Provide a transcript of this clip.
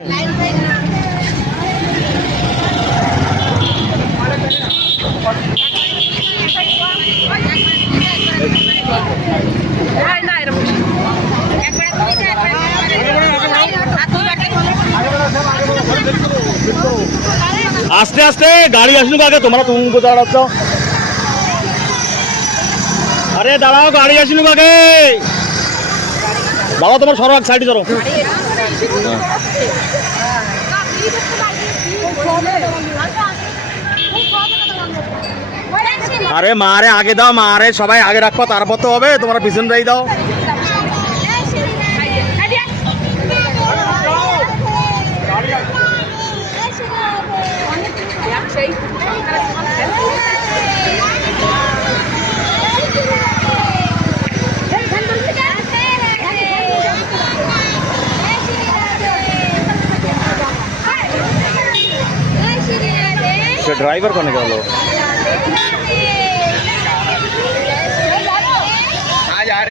আস্তে আস্তে গাড়ি আসুক আগে, তোমরা তুমি কোথাও দাঁড়াচ্ছ? আরে দাঁড়াও, গাড়ি আসুক আগে। বাবা তোমার সরো, এক সাইডে সরো। আরে মারে আগে দাও, মারে সবাই আগে রাখবো, তারপর তো হবে। তোমরা পিছন রাই দাও। ड्राइवर कौन है?